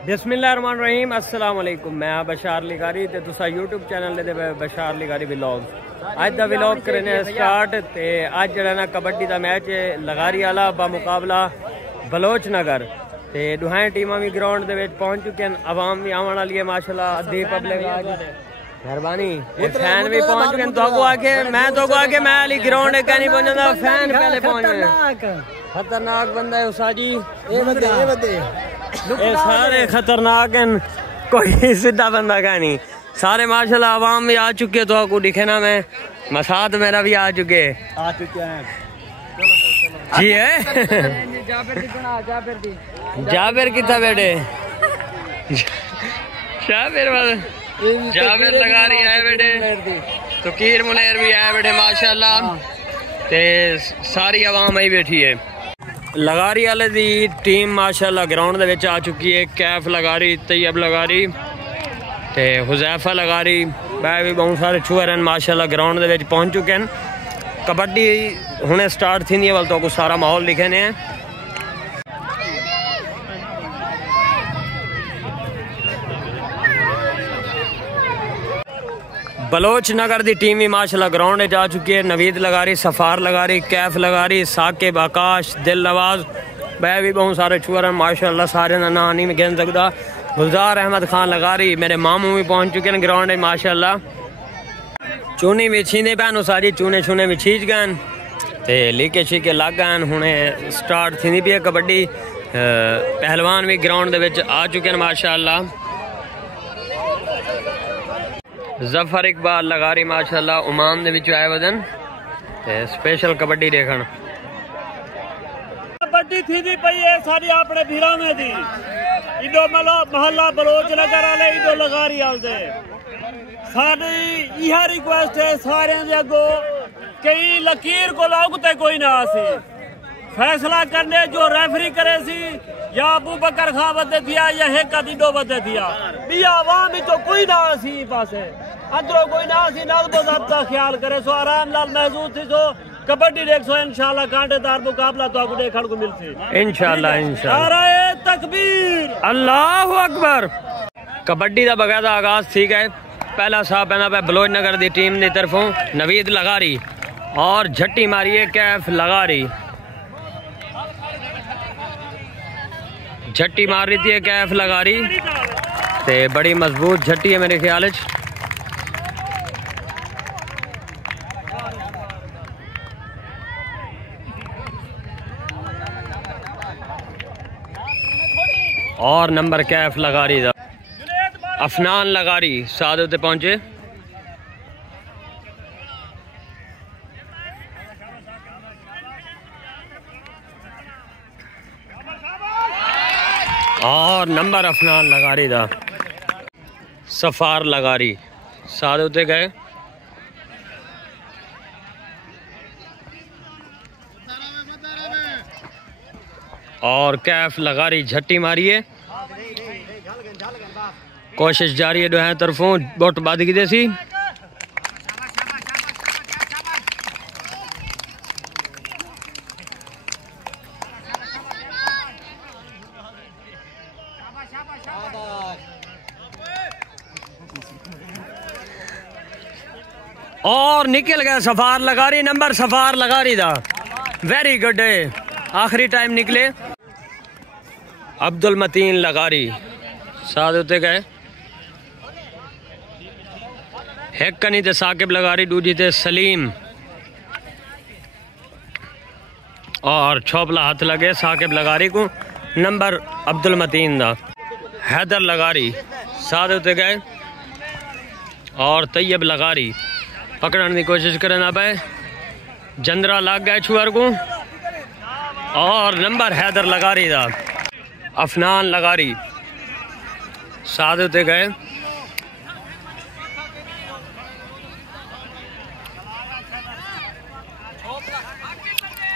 बिस्मिल्लाहिर्रहमानिर्रहीम अस्सलाम वालेकुम। मैं बशार लिगारी ते तुसा यूट्यूब चैनल दे बशार लिगारी व्लॉग। अज दा व्लॉग करने स्टार्ट ते अज जड़ा ना कबड्डी दा मैच है लगारी वाला बा मुकाबला बलोच नगर ते दुहां टीमां भी ग्राउंड दे विच पहुंच चुके हैं। अवाम भी आवन वाली है माशाल्लाह। अद्धी पब्लिक आ गई, मेहरबानी फैन भी पहुंच चुके हैं। तो आगे मैं अली ग्राउंड का नहीं पहुंचदा, फैन पहले पहुंच गए। खतरनाक बंदा है उसाजी, ये सारे खतरनाक हैं, कोई सीधा बंदा का नहीं। सारे माशाल्लाह आवाम भी आ चुके, तो आपको दिखे ना मैं मसाद मेरा भी आ चुके हैं जी है। जाबिर कितना बेटे जाबिर लगा रही है बेटे, तो कीर मुनेर भी आए बेटे माशाल्लाह। ते सारी आवाम आई बैठी है। लगारी वाले दी टीम माशाल्लाह ग्राउंड दे विच आ चुकी है। कैफ लगारी, तैयब लगारी ते हुजैफा लगारी भी बहुत सारे छुअर हैं माशाल्लाह ग्राउंड दे विच पहुंच चुके हैं। कबड्डी हुणे स्टार्ट थी वाल तो कुछ सारा माहौल लिखे ने हैं। बलोच नगर की टीम भी माशाल्लाह ग्राउंड जा चुकी है। नवीद लगारी, सफार लगारी, कैफ लगारी, साकिब, आकाश, दिल नवाज वह भी बहुत सारे छुअर हैं माशाल्लाह। सारे का नाम नहीं गिन सकता। गुलजार अहमद खान लगारी, मेरे मामू भी पहुंच चुके हैं ग्राउंड में माशाल्लाह। चूनी भी छींदे पैन सारी चूने छूने भी छींच गए ते लीके शीके लग गए। हुणे स्टार्ट थी पी है कबड्डी। पहलवान भी ग्राउंड आ चुके हैं माशाल्लाह। जफर इकबाल लगारी माशाल्लाह उमान दे विच आए वदन ते स्पेशल कबड्डी देखण। कबड्डी थी पई है सारी अपने भीरा में दी इडो महल्ला बलोच नगर वाले इडो लगारी आलदे। साडी यह रिक्वेस्ट है सारे दे अगो कई लकीर को लागते कोई ना आसी फैसला करने जो रेफरी करे सी या अबू बकर खां बदे दिया या हेका दिडो बदे दिया भी आवाम तो कोई ना आसी पासे अंदरों कोई ना आसी नज़्म ज़ब्त का ख्याल करे। सो आराम लाल महसूस थी सो कबड्डी देख सो इंशाल्लाह कांटेदार मुकाबला तो आपको देखने को मिलती इंशाल्लाह। नारे तकबीर, अल्लाहु अकबर। कबड्डी का बकायदा आगाज ठीक है। पहला साह पहना पे बलोच नगर की टीम की तरफों नवीद लगारी और झट्टी मारी है कैफ लगारी। झट्टी मार रही थी कैफ लगारी ते बड़ी मजबूत झट्टी है मेरे ख्याल च। और नंबर कैफ लगारी दा अफनान लगारी साथ उत्ते पहुंचे। और नंबर अफनान लगारी दा सफार लगारी साथ उत्ते गए। और कैफ लगारी झट्टी मारी है। कोशिश जारी है दोनों तरफों बोट बद गई सी। और निकल गया सफार लगारी, नंबर सफार लगारी दा वेरी गुड है। आखिरी टाइम निकले। अब्दुल मतीन लगारी साथ होते गए। एक कनी ते साकिब लगारी, दूजी ते सलीम और छोपला हाथ लगे साकिब लगारी को। नंबर अब्दुल मतीन दा हैदर लगारी साथ होते गए। और तैयब लगारी पकड़ने की कोशिश करना पाए, जंदरा लग गए छुअर को। और नंबर हैदर लगारी दा अफनान लगारी साथ होते गए।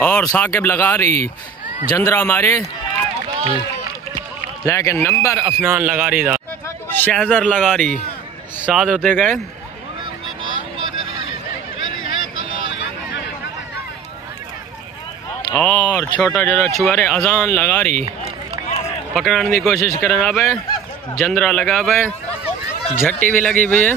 और साकिब लगारी जंदरा मारे, लेकिन नंबर अफनान लगारी दा शहजर लगारी साथ होते गए। और छोटा जरा छुआरे अजान लगारी पकड़ने की कोशिश करना पे जंदरा लगा हुआ है, झट्टी भी लगी हुई है।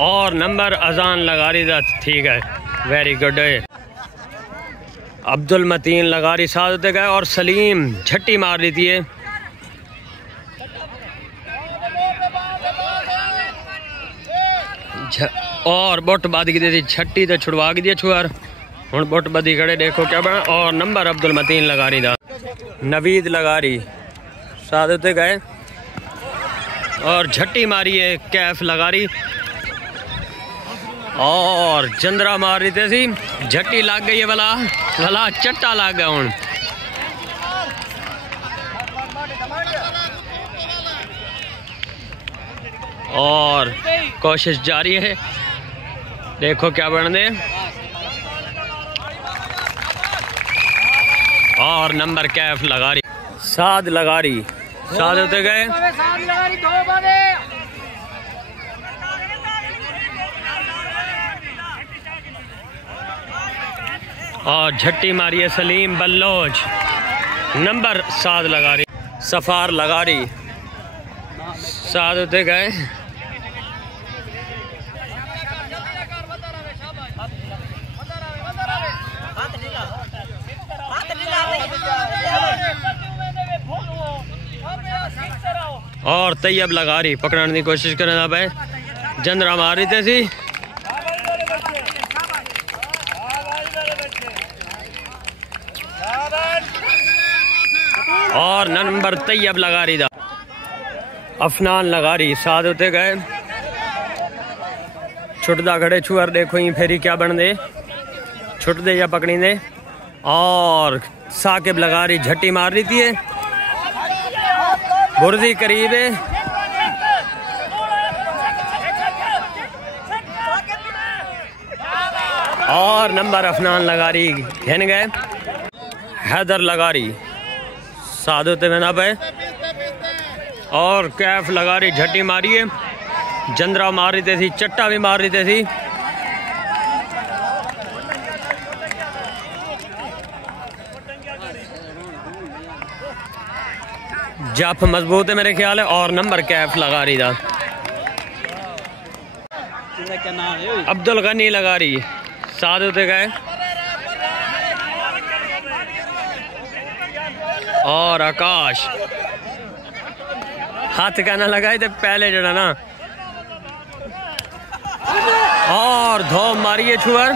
और नंबर अजान लगा रही था, ठीक है, वेरी गुड है। अब्दुल मतीन लगा रही साथ होते गए और सलीम झट्टी मार रही थी। और बोट बादी की दी छट्टी तो छुड़वा के दिया छुआर, हूँ बोट बदी खड़े देखो क्या बना। और नंबर अब्दुल मतीन लगा रही था, नवीद लगा रही साथ होते गए और झट्टी मारी है, कैफ लगा रही और जंदरा मार रही थी, झट्टी लग गई है, वाला चट्टा लग गया हूँ। और कोशिश जारी है, देखो क्या बन दे। और नंबर कैफ लगा रही, साद लगा रही, साद होते गए और झट्टी मारी है सलीम बल्लोच, नंबर साद लगा रही, सफार लगा रही, साद होते गए और तैयब लगा रही, पकड़ने की कोशिश करें ना भाई, जंदरा मार रही थी और नंबर तैयब लगा रही था, अफनान लगा रही, साथ होते गए छुटदा खड़े छुअर, देखो ही फेरी क्या बन दे, छुट दे या पकड़ी दे। और साकिब लगा रही, झट्टी मार रही थी, बुर्दी करीब है और नंबर अफनान लगा रही, घेन गए। हैदर लगा रही, साथ होते में ना पे और कैफ लगा रही, झट्टी मारी है, जंदरा मार रही थी, चट्टा भी मार रही थी। जाफ मजबूत है मेरे ख्याल है और नंबर कैफ लगा रही था। अब्दुल गनी लगा रही, साथ होते गए और आकाश हाथ का ना लगाए थे पहले जड़ा ना और धो मारी है छुअर,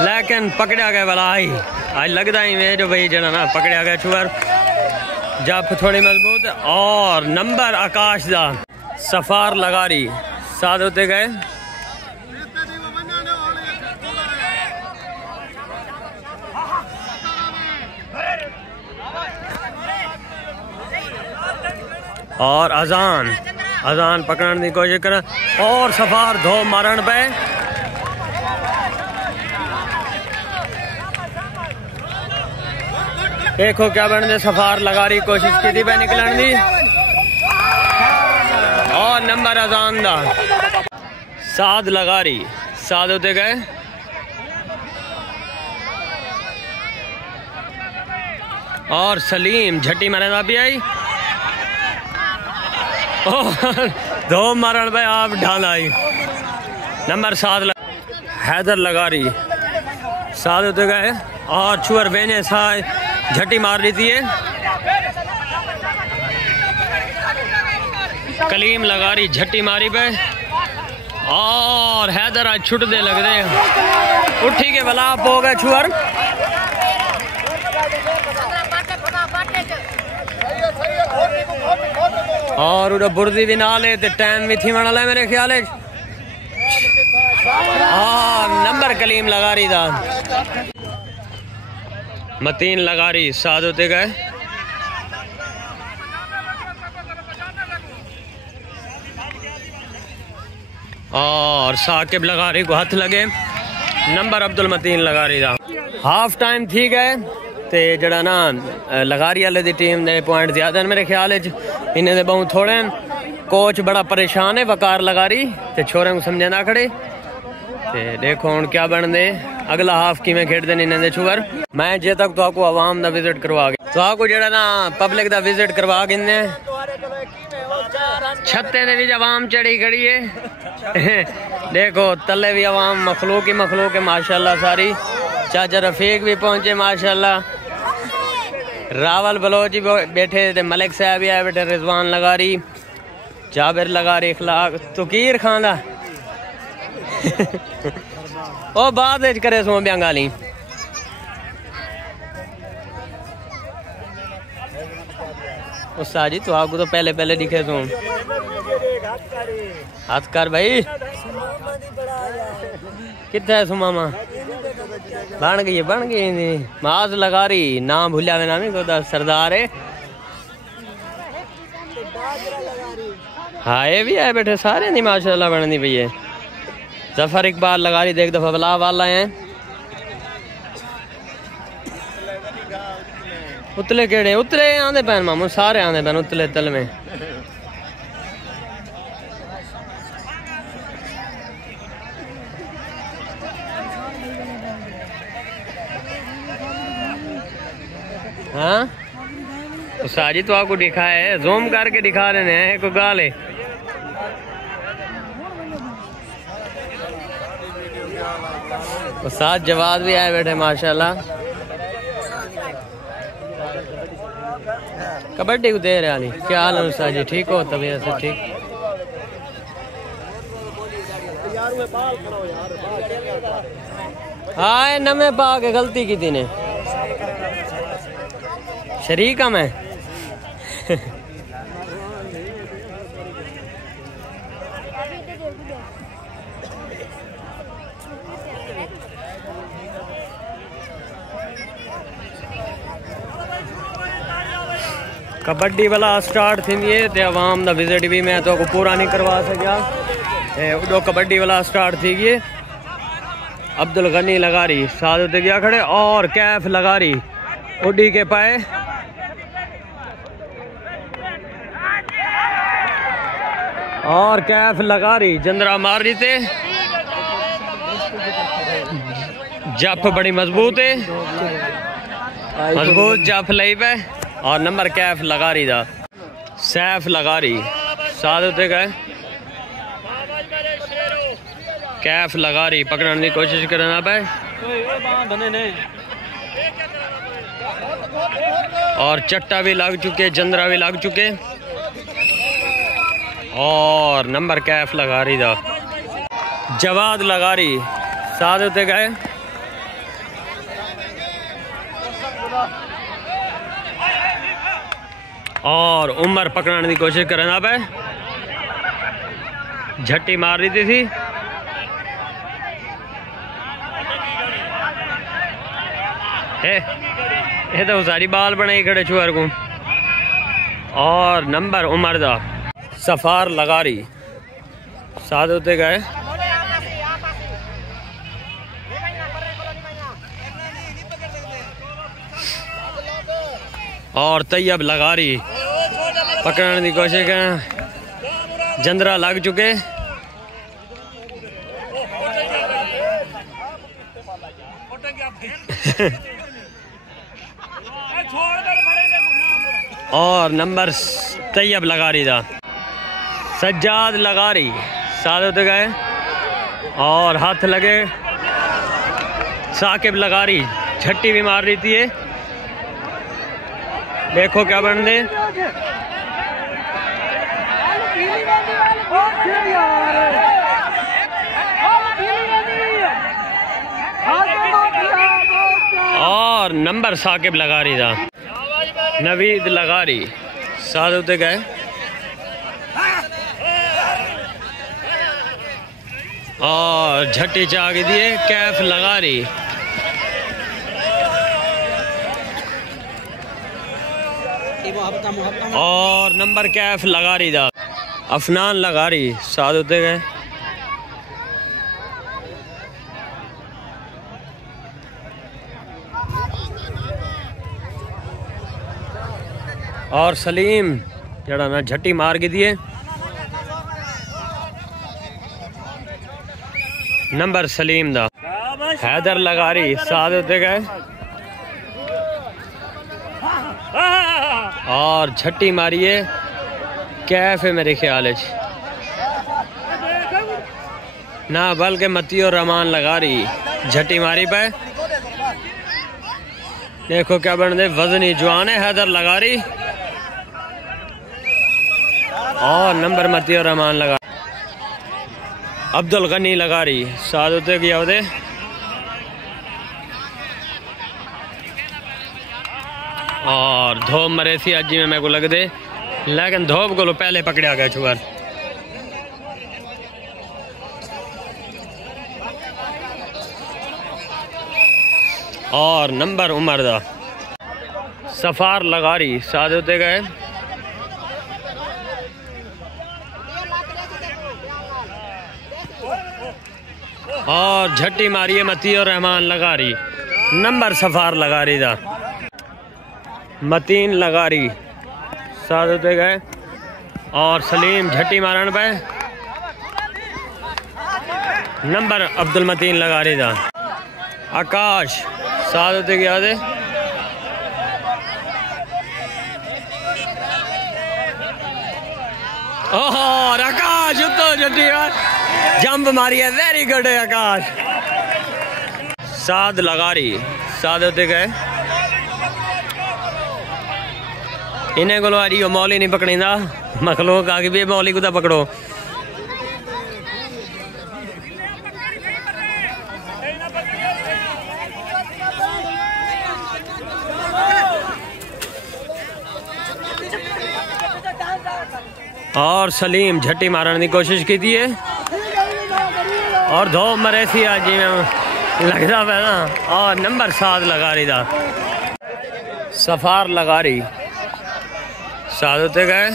लेकिन पकड़ा गया वाला आई लगता ही मैं जो भाई जड़ा ना पकड़ा गया छुअर, जब थोड़ी मजबूत। और नंबर आकाश दा, सफार लगा रही, साथ होते गए और अजान पकड़ने की कोशिश कर और सफार धो मारण पे देखो क्या बन दे, सफार लगा रही, कोशिश की थी पे निकलने दी और नंबर अजान दा, साद लगा रही, साद होते गए और सलीम झट्टी मारे भी आई दो मारण पे आप ढाल आई, नंबर 7 हैदर लगा रही, साथ होते गए और छुअर बेने सा झट्टी मार रही थी। कलीम लगा रही, झट्टी मारी पे और हैदर आज छुट दे लग रहे, उठी के भला आप हो गए छुअर और उड़ा बुर्दी भी ना ले, टाइम भी थी वाला मेरे ख्याल है। नंबर कलीम लगा रही था, मतीन लगा रही, साथ होते गए और साकिब लगा रही को हाथ लगे, नंबर अब्दुल मतीन लगा रही था। हाफ टाइम थी गए ते जड़ा ना लगारी वाले दी टीम ने पॉइंट ज्यादा मेरे ख्याल इन्हें दे बहुत थोड़े, कोच बड़ा परेशान है, वकार लगा रही ते छोरे को समझे ना खड़े देखो हूँ क्या बन दे अगला हाफ की मैं खेड देनी नंदे छुअर मैं जे तक तो आपको आवाम दा विजिट करवा के तो आपको जेड़ा ना पब्लिक दा विजिट करवा के छत्ते ने भी आवाम चढ़ी खड़ी है देखो तले भी आवाम मखलूक ही मखलूक है माशाल्लाह सारी। चाचा रफीक भी पहुंचे माशाल्लाह, रावल बलोच भी बैठे थे, मलिक साहब भी आए बैठे, रिजवान लगारी, जाबिर लगारी, इखलाक तुकीर खाना ओ बाद करे सो ब्यांगाली साजी तो आपको तो पहले पहले दिखे सो हाथ कर भाई कितना है सुमामा बन गई माज लगा रही नाम भूलिया में नामी को सरदार है। हाँ ये भी है बैठे सारे नहीं माशाल्लाह बननी भई है। जफर इकबाल लगा रही देख दफा बला वाला है उतले केड़े उतले आंदे पैन मामू सारे आंदे पैन उतले तल में हाँ तो साजी तो आपको दिखा है जूम करके दिखा रहे हैं कोई गाल है। तो साथ जवाब भी आए बैठे माशाल्लाह। कबड्डी को दे रहे क्या हाल है साजी ठीक हो तबीयत से ठीक। हाँ नमे पा के गलती की थी ने शरीक है मैं कबड्डी वाला स्टार्ट थी ते आवाम दा विजिट भी मैं तो पूरा नहीं करवा सकिया। उडो कबड्डी वाला स्टार्ट थी गए अब्दुल गनी लगारी साथ गया खड़े और कैफ लगारी उडी के पाए और कैफ लगा रही जंदरा मार रही थे जप बड़ी मजबूत है मजबूत जप लई पे और नंबर कैफ लगा रही था सैफ लगा रही साथ होते गए कैफ लगा रही पकड़ने की कोशिश करना पे और चट्टा भी लग चुके जंदरा भी लग चुके और नंबर कैफ लगा रही था जवाद लगा रही साथ होते गए और उमर पकड़ने की कोशिश करना पे झट्टी मार रही थी ये तो सारी बाल बनाई खड़े छुअर को और नंबर उमर दा सफार लगा रही साथ होते गए और तैयब लगा रही पकड़ने की कोशिश कर जंदरा लग चुके और नंबर तैयब लगा रही था सज्जाद लगा रही साथ होते गए और हाथ लगे साकिब लगा रही झट्टी भी मार रही थी देखो क्या बन दे और नंबर साकिब लगा रही था नवीद लगा रही साथ होते गए और झट्टी चाह के दिए कैफ लगा रही और नंबर कैफ लगा रही था अफनान लगा रही साथ होते गए और सलीम जड़ा ना झट्टी मार के दिए नंबर सलीम दा। हैदर लगारी साथ होते गए और झट्टी मारिए कैफ है मेरे ख्याल ना, बल्कि मती और रहमान लगा रही झट्टी मारी पे। देखो क्या बन दे, वजनी जवान है हैदर लगा रही और नंबर मती और रहमान लगा। अब्दुल गनी लगा रही साथ होते गया होते और धोप मरे थी अजी में मेरे को लग दे, लेकिन धोप को पहले पकड़ा गया छुअर। और नंबर उमर दा सफार लगा रही साथ होते गए और झट्टी मारी है मती और रहमान लगा रही। नंबर सफार लगा रही था मतीन लगा रही साथ होते गए और सलीम झट्टी मारन पे। नंबर अब्दुल मतीन लगा रही था। आकाश साथ होते गया थे और आकाश उतो झट्टी जंप मारी है, वेरी गुड है आकाश। साथ लगा रही साथ होते गए इन्हें को अड़ी मौली नहीं पकड़ींदा, मखलूक आगे भी मौली को पकड़ो। और सलीम झट्टी मारने की कोशिश की थी और धो मरे थी आज में लगता पहला और नंबर 7 लगा रही था सफार लगा रही साथ होते गए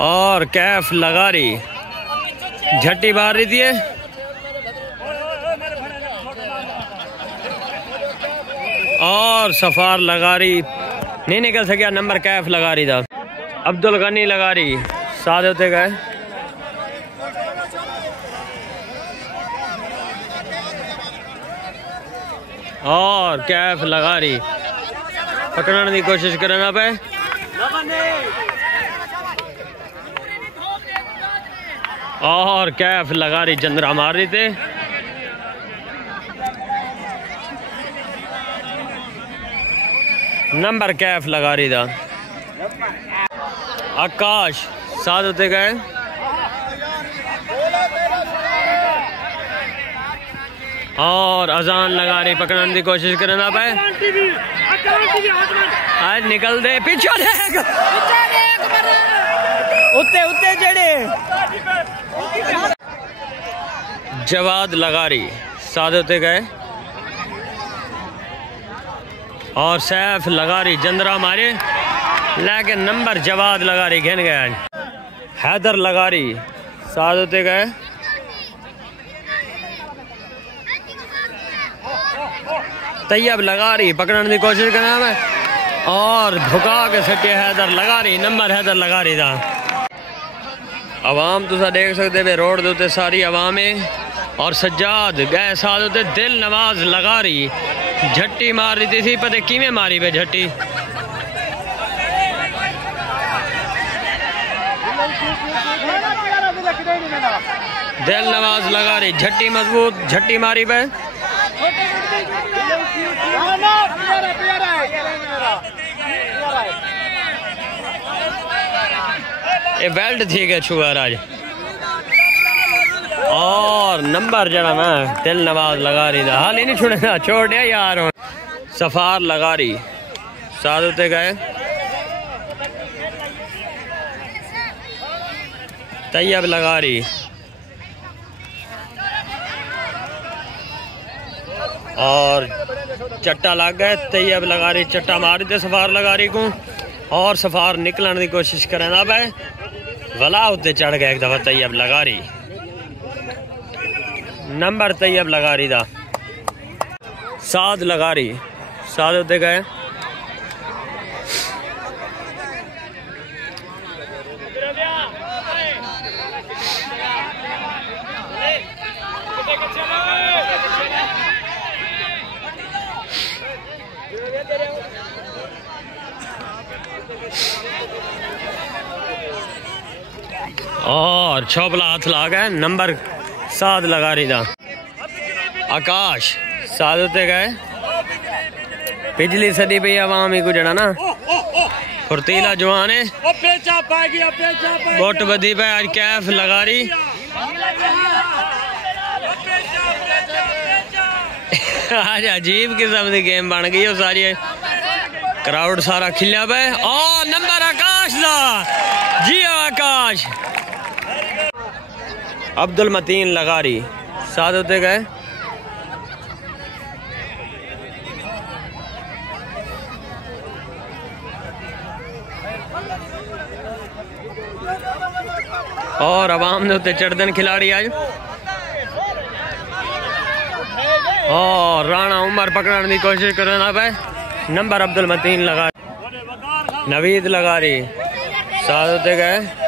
और कैफ लगा रही झट्टी मार रही थी और सफार लगा रही नहीं निकल सका, नंबर कैफ लगा रही था। अब्दुल गनी लगा रही साथ होते गए और कैफ लगा रही पकड़ने की कोशिश करना पे और कैफ लगा रही जंदरा मार रही थे। नंबर कैफ लगा रही था। आकाश साथ होते गए और अजान लगा रही पकड़ने की कोशिश करना पे आज निकल दे पीछे उत्ते उत्ते चढ़े। जवाद लगा रही साथ होते गए और सैफ लगा रही जंदरा मारे, लेकिन नंबर जवाद लगा रही घेन गया। हैदर लगा रही साथ होते गए तैयब लगा रही पकड़ने की कोशिश करना है और भुका के सके हैदर लगा रही नंबर हैदर लगा रही था। अवाम तुसा देख सकते वे रोड दे उत्ते सारी अवाम है और सज्जाद गए साथ होते दिल नवाज लगा रही झट्टी मार रही थी पता किमें मारी वे झट्टी दिल नवाज लगा रही झट्टी मजबूत झट्टी मारी पे ये बेल्ट थी क्या छुआ आज और नंबर जरा मैं दिल नवाज लगा रही था हाल ही नहीं छुड़ेगा छोड़ दिया यार। सफार लगा रही साथ होते गए तैयब लगा रही और चट्टा लग गए तैयब लगा रही चट्टा मार रही सफार लगा रही को और सफार निकलने की कोशिश करें ना भाई वला उत्ते चढ़ गए एक दफा तैयब लगा रही। नंबर तैयब लगारी दा साद लगारी साद होते गए और छोपला हाथ ला गए नंबर साद लगा रही था आकाश साद होते गए पिछली सदी पे आवाम ही गुजरा ना फुर्तीला जवान है बोट बदी पे आज कैफ लगा रही आज अजीब किस्म की गेम बन गई सारी क्राउड सारा खिलिया पे और नंबर आकाश दा जी आकाश अब्दुल मतीन लगारी साथ होते गए और अवाम ने उत्ते चढ़दन खिलाड़ी आज और राणा उमर पकड़ने की कोशिश करना पे नंबर अब्दुल मतीन लगा नवीद लगारी साथ होते गए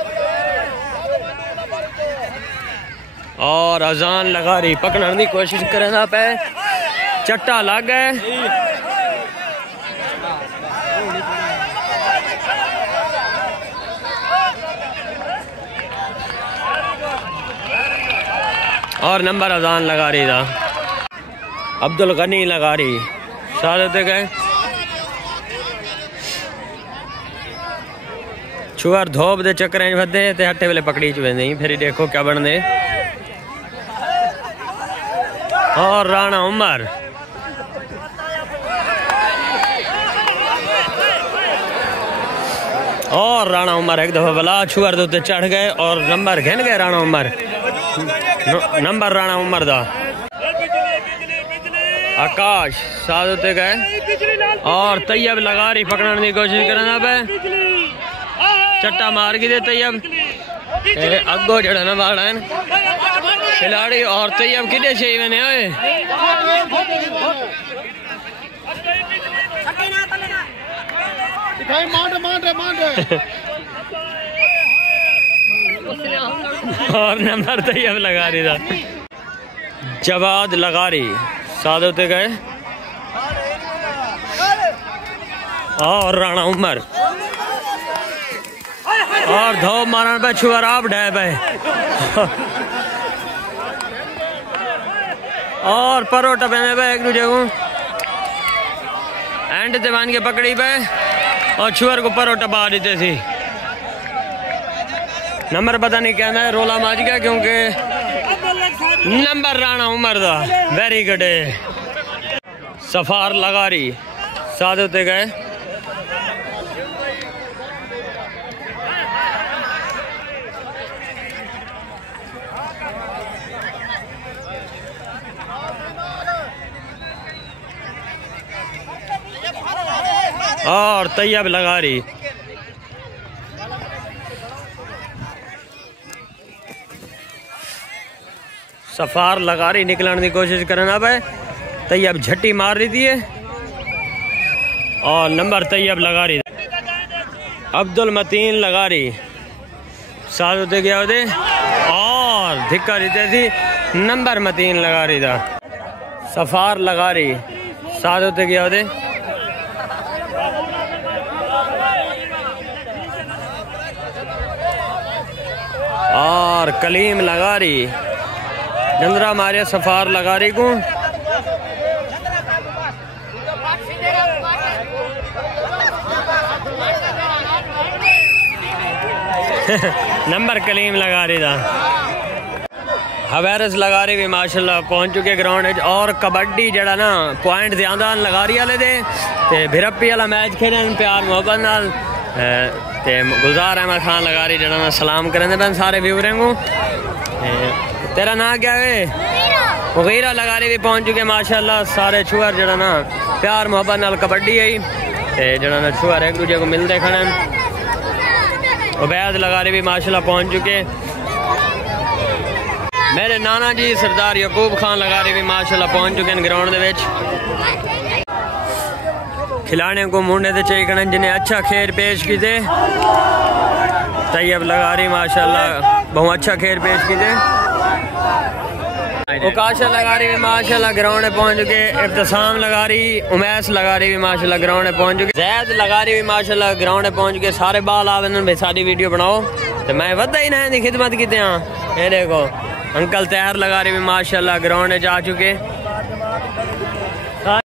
और अजान लगा रही पकड़ने की कोशिश करना पे चट्टा लग गए और नंबर अजान लगा रही था अब्दुल गनी लगा रही साथ होते गए छुआर धोप दे चक्कर फदे ते हट्टे वेले पकड़ी च वेंदे फिर देखो क्या बनदे और राणा उमर एक दफा बला छुआर दे उत्ते चढ़ गए और नंबर घिन गए राणा उमर नंबर राणा उमर दा आकाश साथ होते गए और तैयब लगा रही पकड़ने की कोशिश करना पे चट्टा मार के दे तैयब अगो जड़ा ना बाड़ा खिलाड़ी और तैयब किधे चाहिए मैंने ओए और नंबर तैयब लगा रही था जवाद लगा रही साथ होते गए और राणा उमर और धो मारन पे छुआर आप ढह पे और परोटा पहने पे एक दूसरे को एंड से बांध के पकड़ी पे और छुआर को परोटा बा देते थी नंबर पता नहीं कहना है रोला माज गया क्योंकि नंबर राणा उमर दा वेरी गुड सफार लगा रही साथ होते गए और तैयब लगा रही सफार लगा रही निकलने की कोशिश करना पे तैयब झट्टी मार रही थी और नंबर तैयब लगा रही अब्दुल मतीन लगा रही साथ होते गया होते और धिक्का देते थी नंबर मतीन लगा रही था सफार लगा रही साथ होते गया होते और कलीम लगा रही नंदरा मारे सफार लगा रही को नंबर कलीम लगा रही था हवैरस लगा रही भी माशाल्लाह पहुंच चुके ग्राउंड और कबड्डी जड़ा ना पॉइंट ज्यादा लगा रही वाले दे ते भिरप्पी वाला मैच खेलन प्यार मोहब्बत नाल ते गुलजार अहमद खान लगा रही जड़ा ना सलाम करने बन सारे व्यूअरों को तेरा ना क्या है मुगीरा लगा रही भी पहुंच चुके माशाल्लाह सारे छुआर जड़ा ना प्यार मोहब्बत नाल कबड्डी आई ते जड़ा ना छुआर एक दूसरे को मिलते खड़े उबैद लगा रही भी माशाल्लाह पहुंच चुके मेरे नाना जी सरदार यकूब खान लगारी भी माशाल्लाह पहुंच चुके हैं ग्राउंड दे विच। खिलाने को मुंडे ते चाहिए जिन्हें अच्छा खेल पेश कीते। तैयब लगारी माशाल्लाह बहुत अच्छा खेल पेश कीते। उकाशा लगारी भी माशाल्लाह ग्राउंड में पहुंच चुके। इब्तिसाम लगारी, उमैस लगारी भी माशाल्लाह ग्राउंड में पहुंच चुके। जैद लगारी भी माशाल्लाह ग्राउंड में पहुंच चुके। सारे बाल आवेदन भाई सारी वीडियो बनाओ तो मैं वदा ही ना खिदमत की। ये देखो अंकल तैयार लगारी भी माशाल्लाह ग्राउंड में जा चुके।